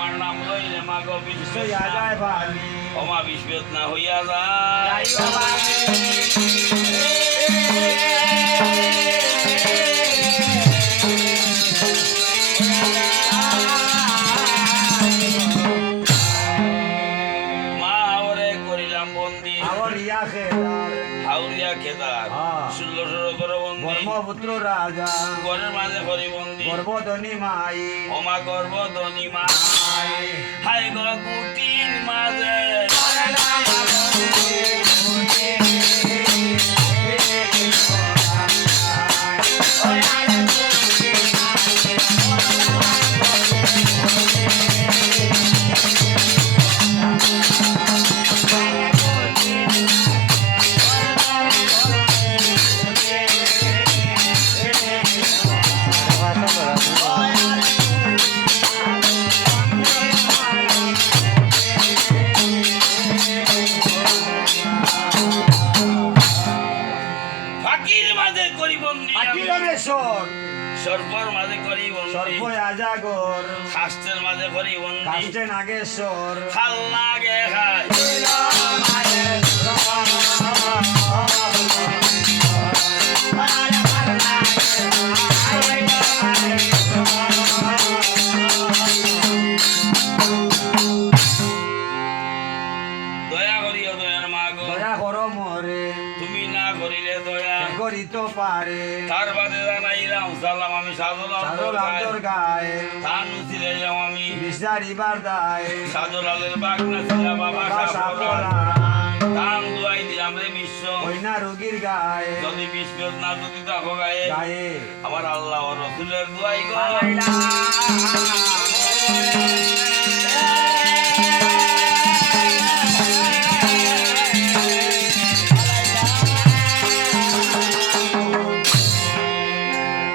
তোমার নাম লইলে মা গো বিশ্ব হইয়া যায় ভাবি ওমা বিস্বেদ না হইয়া যায় মা ওরে করিলাম বন্দি আওয়ারিয়া খেদার হাউরিয়া খেদার 16 বন্দি ব্রহ্মপুত্র রাজা ঘরের মাঝে করি বন্দি গর্ভধনী মাই ওমা গর্ভধনী মা হাই গো কুটির মাঝে ফাকির মাঝে করি বন্দি আকিরমেশ্বর সর্বর মাঝে করি বন্দি সর্ব আজাগর শাস্ত্রের মাঝে করি বন্দি কাষ্টে নাগেশ্বর খাল লাগে খায় দয়া করিও দয়ার মা গো দয়া কর মরে তুমি না করিলে দয়া করিত পারে তার বাদে জানাইলাম সালাম আমি সাজল সাদর আন্তর গায়ে ধান উচিলাইলাম আমি বিচারিবার দায় সাজলালের বাগনা ছিল বাবা সাপরা ধান দুয়াই দিলাম রে বিশ্ব কইনা রোগীর গায়ে যদি বিস্পেদ না যদি দেখো গায়ে গায়ে আমার আল্লাহ ও রসুলের দুয়াই গো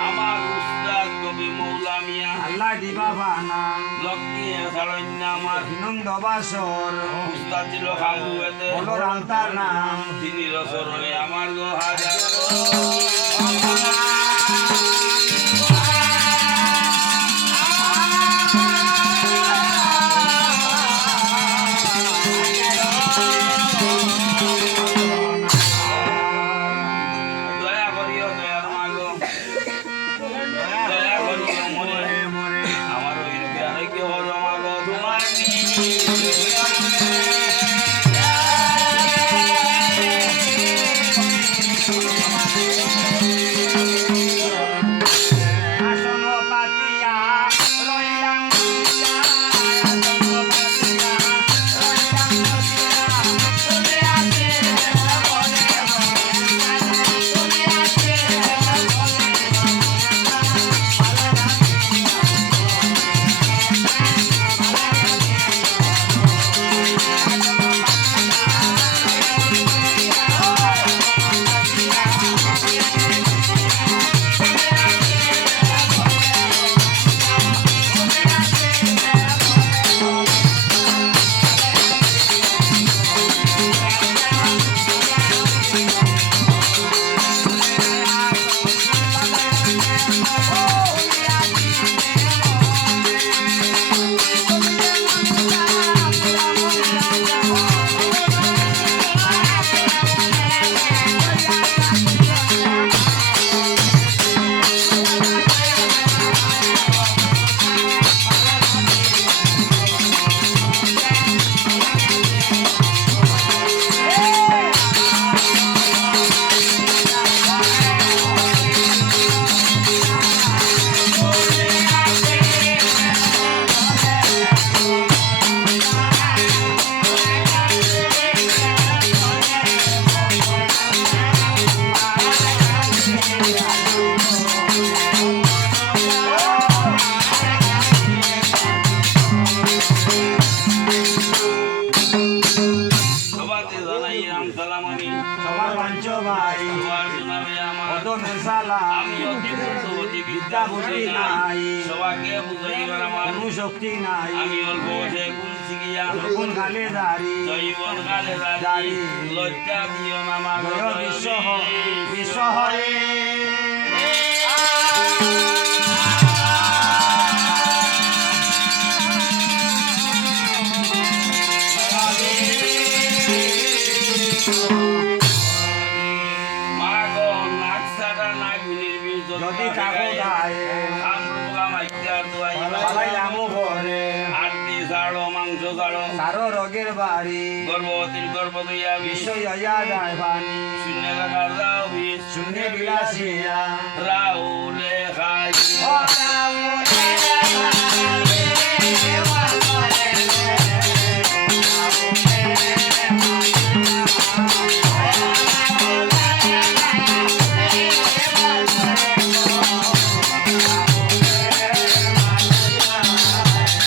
আমার উস্তাদ কবি মৌলা মিয়া আল্লাহ দিবা বানা লক্ষ্মী ছাড়ন্য আমার বিনন্দ বাসর উস্তাদ ছিল খাবু এতে বলর আন্তার নাম তিনি রসরণে আমার গো হাজার দয়া করিও দয়ার মাগো দয়া করিও মরে আমার ওই রূপে আর কেউ হলো মাগো তোমার আসন পাতিয়া রইলাম বসিয়া, আসন পাতিয়া রইলাম বসিয়া, তুমি আছো মনে মনে, তুমি আছো সবাতে জানাইলাম সালাম আমি সবার বাঞ্চ ভাই সবার শোনাবে আমার কত মেসালাম আমি অতি বুদ্ধি বিদ্যা বুদ্ধি নাই সবাকে বুঝাইবার আমার কোনো শক্তি নাই আমি অল্প বসে গুণ শিখিয়া কোন খালে দাঁড়ি জৈবন কালে দাঁড়ি লজ্জা দিও না মা গো, জয় বিশ্ব বিশ্ব হরে তাকো গায়ে আমরুগা মাইক্যার দুয়াই পালাইলাম ঘরে আরতি ছাড়ো মাংস ছাড়ো সারো রোগের বাড়ি গর্ভবতীর গর্ভ দুইয়া বিষ বিষয় যায় পানি শূন্য কাকার দাও বিষ শূন্য বিলাসিয়া রাহু